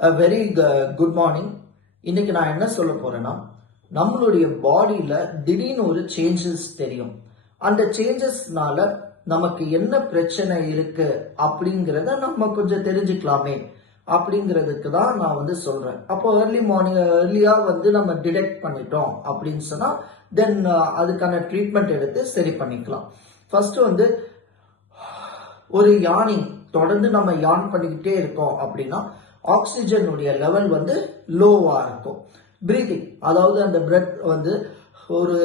Very good morning இன்னைக்கு நான் என்ன சொல்ல போறேன்னா நம்மளுடைய பாடியில திடீர்னு ஒரு சேஞ்சஸ் தெரியும். அந்த சேஞ்சஸ்னால நமக்கு என்ன பிரச்சனை இருக்கு அப்படிங்கிறத நம்ம கொஞ்சம் தெரிஞ்சுக்கலாமே. அப்படிங்கிறதுக்கு தான் நான் வந்து சொல்றேன். அப்போ ஏர்லி மார்னிங் ஏர்லியா வந்து நம்ம டிடெக்ட் பண்ணிட்டோம் அப்படின்னு சொன்னா தென் uh, அதுக்கான ட்ரீட்மெண்ட் எடுத்து சரி பண்ணிக்கலாம். ஃபர்ஸ்ட் வந்து ஒரு யானிங் தொடர்ந்து நம்ம யான் பண்ணிக்கிட்டே இருக்கோம் அப்படின்னா ஆக்சிஜனுடைய லெவல் வந்து லோவாக இருக்கும். பிரீதிங் அதாவது அந்த பிரெத் வந்து ஒரு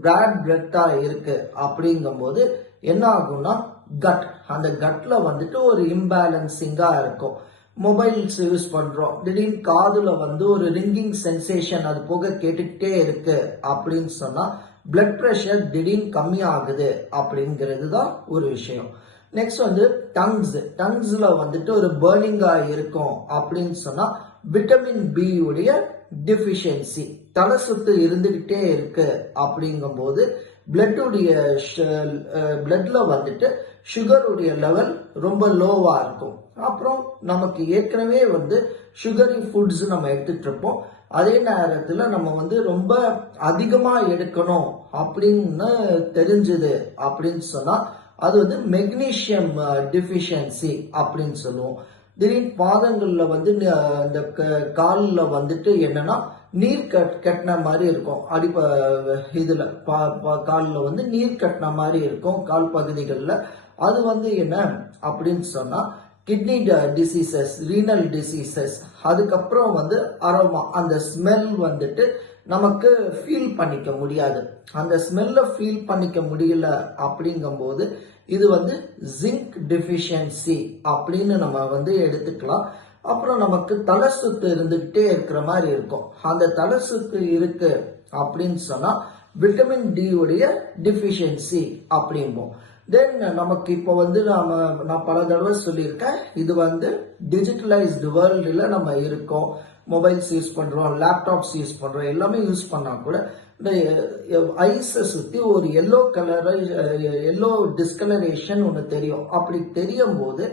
பிராட் பிரெத்தாக இருக்கு அப்படிங்கும்போது என்ன ஆகும்னா கட் அந்த கட்ல வந்துட்டு ஒரு இம்பேலன்சிங்காக இருக்கும். மொபைல்ஸ் யூஸ் பண்ணுறோம் திடீர்னு காதில் வந்து ஒரு ரிங்கிங் சென்சேஷன் அது போக கேட்டுக்கிட்டே இருக்கு அப்படின்னு சொன்னால் பிளட் ப்ரெஷர் திடீர்னு கம்மியாகுது அப்படிங்கிறது தான் ஒரு விஷயம். நெக்ஸ்ட் வந்து டங்ஸ் டங்ஸ்ல வந்துட்டு ஒரு பேர்னிங்காக இருக்கும் அப்படின்னு சொன்னா விட்டமின் பி உடைய டிஃபிஷியன்சி தலை சுத்து இருந்துகிட்டே இருக்கு அப்படிங்கும்போது பிளட்டுடைய பிளட்ல வந்துட்டு சுகருடைய லெவல் ரொம்ப லோவா இருக்கும். அப்புறம் நமக்கு ஏற்கனவே வந்து சுகரி ஃபுட்ஸ் நம்ம எடுத்துட்டு இருப்போம். அதே நேரத்துல நம்ம வந்து ரொம்ப அதிகமா எடுக்கணும் அப்படின்னு தெரிஞ்சது அப்படின்னு சொன்னா அது வந்து மெக்னீஷியம் டிஃபிஷியன்சி uh, அப்படின்னு சொல்லுவோம். திடீர்னு பாதங்களில் வந்து இந்த காலில் வந்துட்டு என்னன்னா நீர் கட் கட்டின மாதிரி இருக்கும். அடிப்ப இதுல காலில் வந்து நீர் கட்டின மாதிரி இருக்கும் கால் பகுதிகளில். அது வந்து என்ன அப்படின்னு சொன்னால் கிட்னி டிசீசஸ் ரீனல் டிசீசஸ் அதுக்கப்புறம் வந்து அரோமா அந்த ஸ்மெல் வந்துட்டு நமக்கு ஃபீல் பண்ணிக்க முடியாது. அந்த ஸ்மெல்ல ஃபீல் பண்ணிக்க முடியல அப்படிங்கும்போது இது வந்து ஜிங்க் டெஃபிஷியன்சி அப்படின்னு நம்ம வந்து எடுத்துக்கலாம். அப்புறம் நமக்கு தலை சுத்து இருந்துகிட்டே இருக்கிற மாதிரி இருக்கும். அந்த தலை சுத்து இருக்கு அப்படின்னு சொன்னா விட்டமின் டி உடைய டிஃபிஷியன்சி அப்படிம்போம். தென் uh, நமக்கு இப்போ வந்து நாம நான் பல தடவை சொல்லியிருக்கேன் இது வந்து டிஜிட்டலைஸ்டு வேர்ல்டில் நம்ம இருக்கோம். மொபைல்ஸ் யூஸ் பண்ணுறோம் லேப்டாப்ஸ் யூஸ் பண்ணுறோம் எல்லாமே யூஸ் பண்ணால் கூட இந்த ஐஸை சுற்றி ஒரு எல்லோ கலரை எல்லோ டிஸ்கலரேஷன் ஒன்று தெரியும். அப்படி தெரியும் போது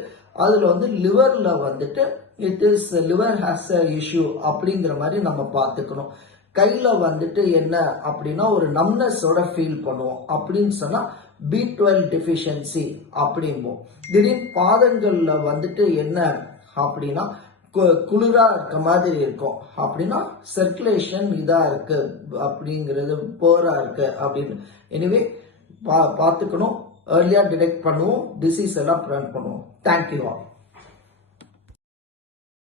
அதில் வந்து லிவரில் வந்துட்டு it is liver has a issue அப்படிங்கிற மாதிரி நம்ம பார்த்துக்கணும். கையில் வந்துட்டு என்ன அப்படின்னா ஒரு நம்னஸோட ஃபீல் பண்ணுவோம். அப்படின்னு சொன்னால் பி டுவெல் டெஃபிஷியன்சி அப்படிம்போம். திடீர்னு பாதங்களில் வந்துட்டு என்ன அப்படின்னா கு- இருக்க மாதிரி இருக்கும். அப்படின்னா சர்க்குலேஷன் இதாக இருக்கு. அப்படிங்கிறது போராக இருக்கு அப்படின்னு. எனிவே பா பார்த்துக்கணும். ஏர்லியாக டிடெக்ட் பண்ணுவோம். டிசீஸ் எல்லாம் ப்ரிவென்ட் பண்ணுவோம். Thank you all